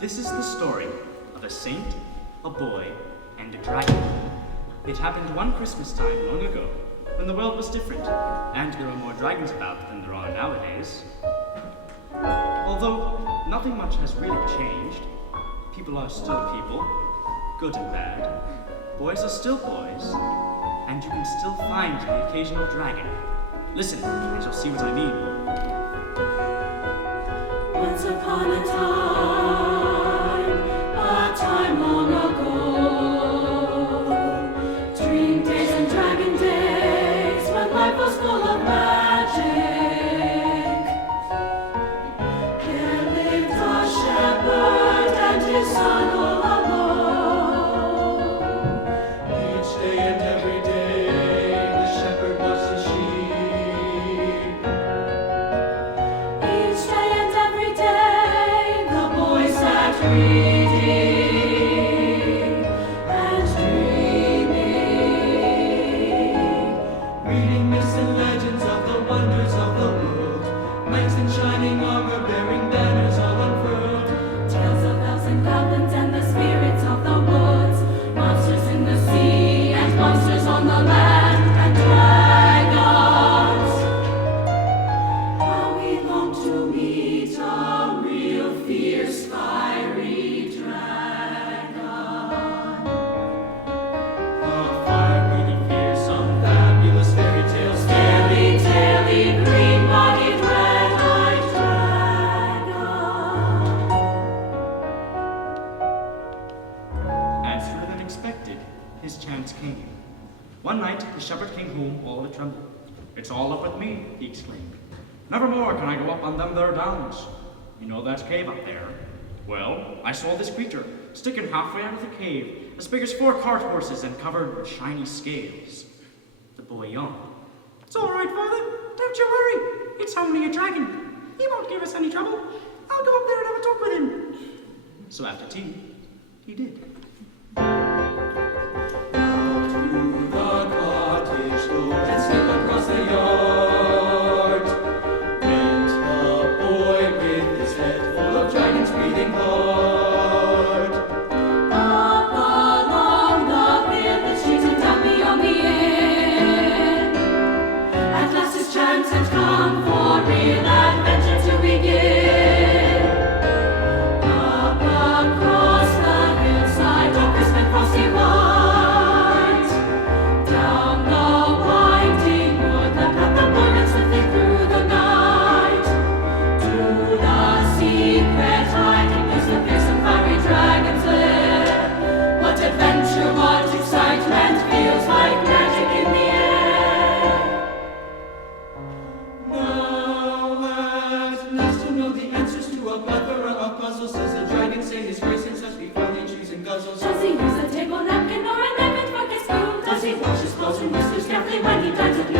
This is the story of a saint, a boy, and a dragon. It happened one Christmas time long ago, when the world was different, and there were more dragons about than there are nowadays. Although nothing much has really changed, people are still people, good and bad. Boys are still boys, and you can still find the occasional dragon. Listen, and you'll see what I mean. Once upon a time long ago, dream days and dragon days, when life was full of magic. There lived a shepherd and his son all alone. Each day and every day, the shepherd watched his sheep. Each day and every day, the boy sat reading. His chance came. One night, the shepherd came home all of a tremble. "It's all up with me," he exclaimed. "Nevermore can I go up on them there downs. You know that cave up there? Well, I saw this creature, sticking halfway out of the cave, as big as 4 cart horses and covered with shiny scales." The boy yawned. "It's all right, Father. Don't you worry. It's only a dragon. He won't give us any trouble. I'll go up there and have a talk with him." So after tea, he did. And slip across the yard went the boy with his head full of dragons breathing hard. Up along the village street and down beyond the inn. At last his chance had come for real adventure to begin. Up across the hillside, up crisp and frosty white. When he dies at noon.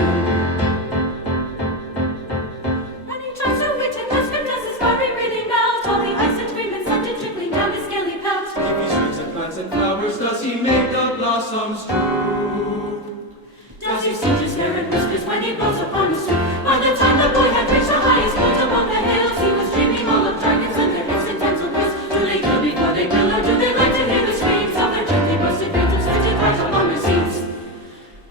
And he tries to wit and ask him, does his furry really melt? All the ice and cream and sun trickling down his scaly pelt. If he shoots at plants and flowers, does he make the blossoms droop? Does he sing his hair and whispers when he blows upon the stoop? By the time the boy had reached the highest point among the hills, he was dreaming all of dragons and their hips and tinsel quills. Do they kill before they will, or do they like to hear the screams of their gently roasted phantoms scented right along the seats?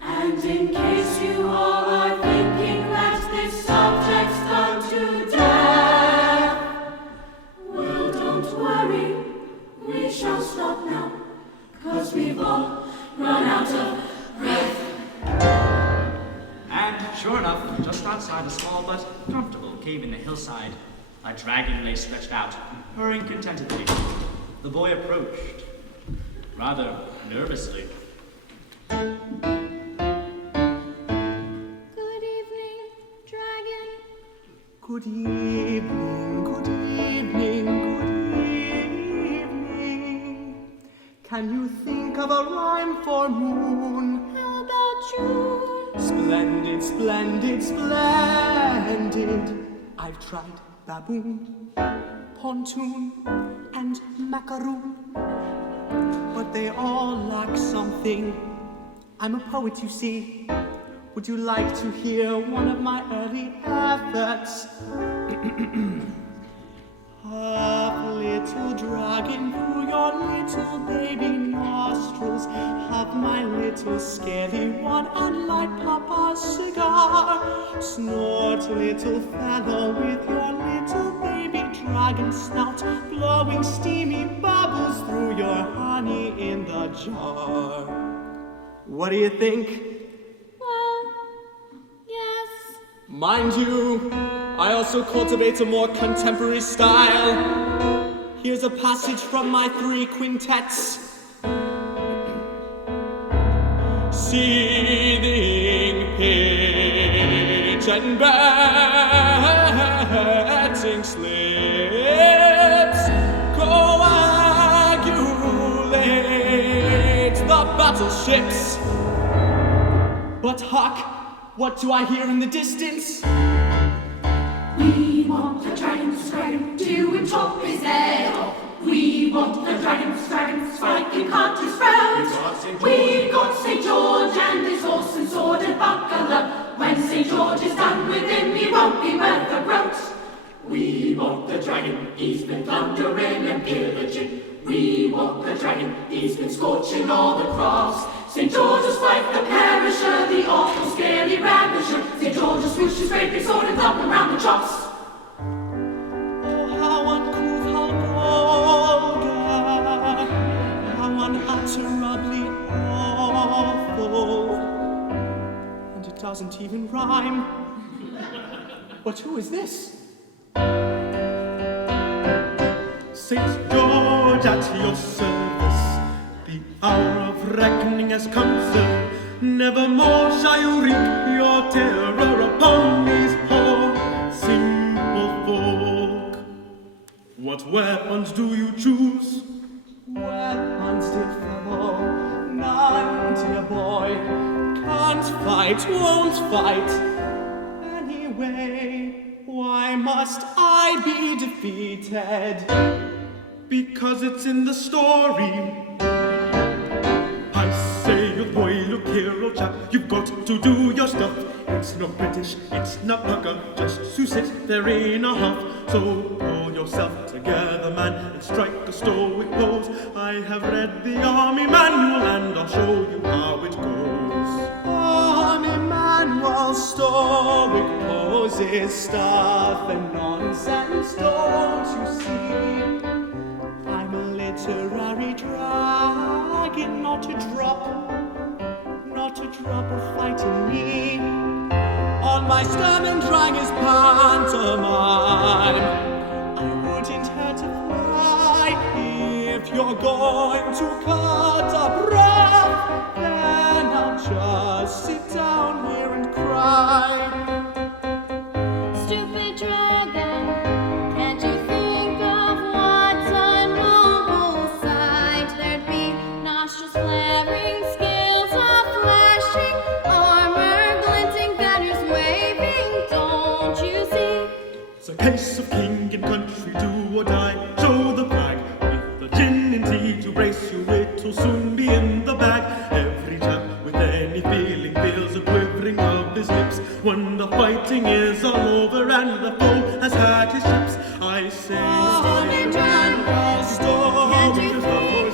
And in case you all are thinking that this subject's done to death, well, don't worry, we shall stop now, 'cause we've all run out of breath. And sure enough, just outside a small but comfortable cave in the hillside, a dragon lay stretched out, purring contentedly. The boy approached, rather nervously. Good evening, good evening, good evening. Can you think of a rhyme for moon? How about June? Splendid, splendid, splendid. I've tried baboon, pontoon, and macaroon, but they all lack something. I'm a poet, you see. Would you like to hear one of my early efforts? Half little dragon through your little baby nostrils. Have my little scary one and light Papa's cigar. Snort, little fellow, with your little baby dragon snout, blowing steamy bubbles through your honey in the jar. What do you think? Well, yes. Mind you, I also cultivate a more contemporary style. Here's a passage from my 3 quintets. Seething pitch and betting slips coagulate the battleships. But hark, what do I hear in the distance? We want the dragon's dragon to chop his head off. We want the dragon's striking hard to sprout. We got St. George and his horse and sword and buckle up. When St. George is done with him, he won't be worth a groat. We want the dragon, he's been plundering and pillaging. We want the dragon, he's been scorching all the crops. St. George's wife, the perisher, the awful scary ravisher. St. George's swoosh his great big sword and thump him round the chops. Oh, how uncouth, how vulgar, how unutterably awful. And it doesn't even rhyme. But who is this? St. George at your service, the hour of reckoning has come, sir. Nevermore shall you wreak your terror upon these poor simple folk. What weapons do you choose? Weapons, dear fellow, none, dear boy. Can't fight, won't fight. Anyway, why must I be defeated? Because it's in the story. I say, you boy, look here, old chap, you've got to do your stuff. It's not British, it's not pucker, just to sit there in a huff. So pull yourself together, man, and strike a stoic pose. I have read the army manual and I'll show you how it goes. Army manual, stoic poses, stuff and nonsense, don't you see? I'm a literary dragon, not a drop of fight in me. On my stomach drag is pantomime. I wouldn't hurt to fly if you're going to cut a breath. Then I'll just sit down here and cry. Stupid dragon, can't you think of what a noble sight there'd be? Nostrils flaring, scales are flashing, armor glinting, banners waving, don't you see? It's a case of king and country, do or die. Show the flag with the gin and tea to brace you. It'll soon be in the bag. Every chap with any feeling feels a quivering of his lips when the fighting is all over and the foe has had his ships. I say, Army manual, stoic Can't you poses.